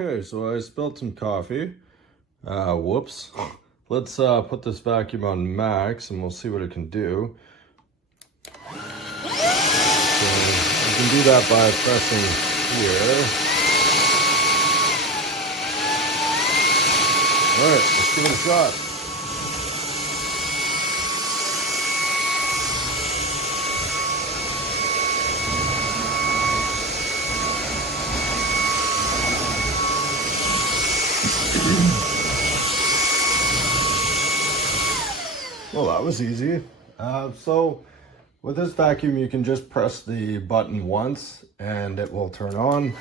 Okay, so I spilled some coffee. Whoops. Let's put this vacuum on max and we'll see what it can do. So you can do that by pressing here. Alright, let's give it a shot. Well, that was easy. So with this vacuum, you can just press the button once and it will turn on.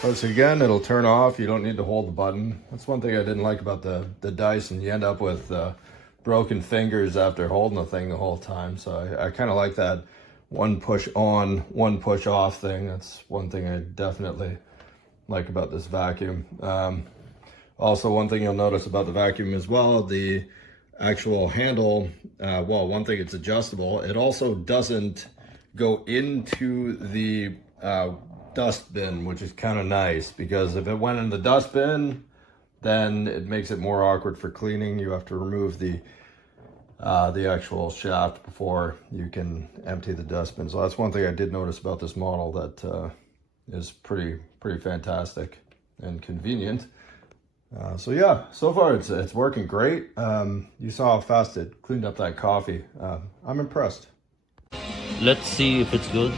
Press it again, it'll turn off. You don't need to hold the button. That's one thing I didn't like about the Dyson. You end up with broken fingers after holding the thing the whole time. So I kind of like that one push on, one push off thing. That's one thing I definitely like about this vacuum. Also, one thing you'll notice about the vacuum as well, the actual handle, well, one thing, it's adjustable. It also doesn't go into the dustbin, which is kind of nice, because if it went in the dustbin, then it makes it more awkward for cleaning. You have to remove the actual shaft before you can empty the dustbin. So that's one thing I did notice about this model that is pretty fantastic and convenient. So yeah, so far it's working great. You saw how fast it cleaned up that coffee. I'm impressed. Let's see if it's good.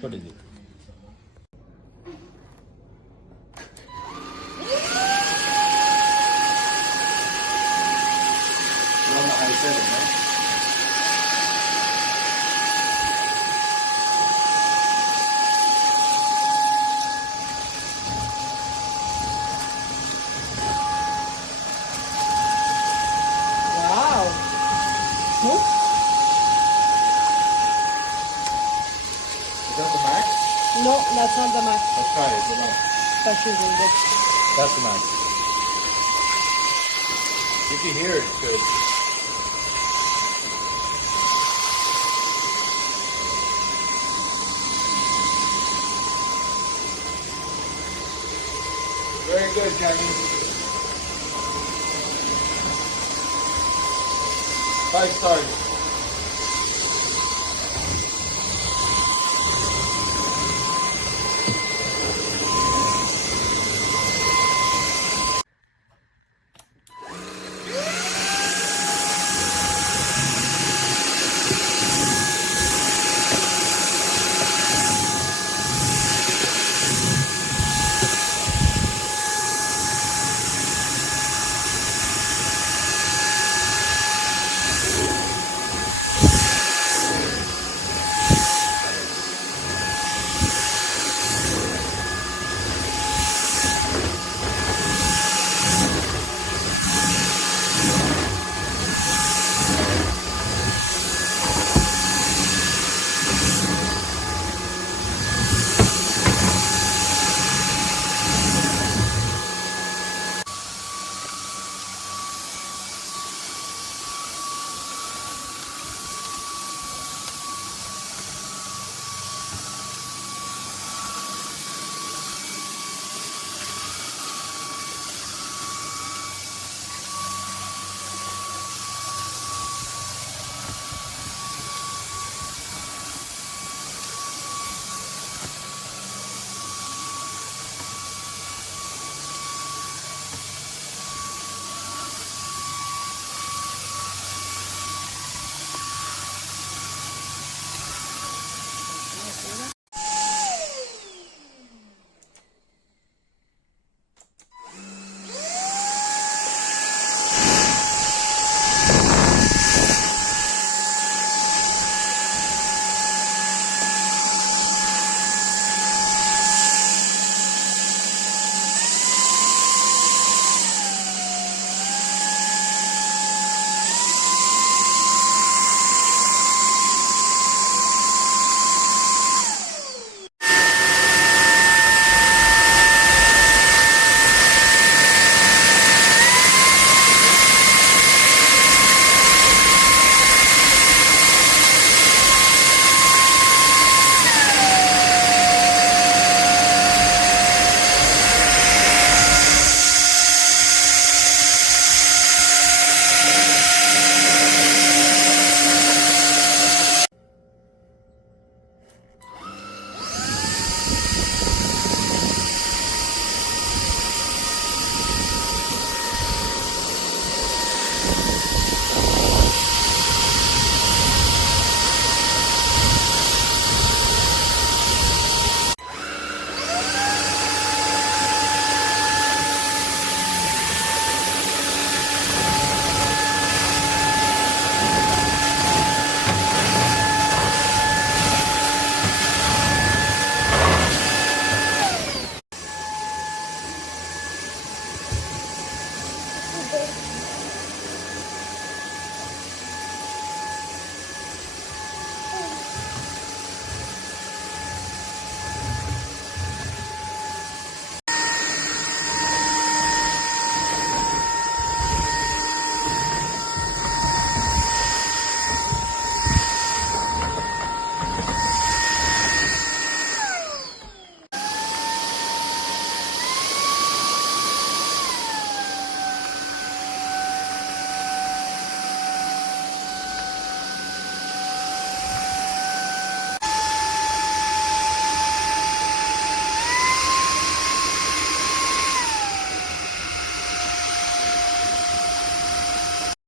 Pretty good. No, that's not the max. Let's try it. Hold on. That's usually good. That's the max. If you hear it, it's good. Very good, CAMIY. 5 stars.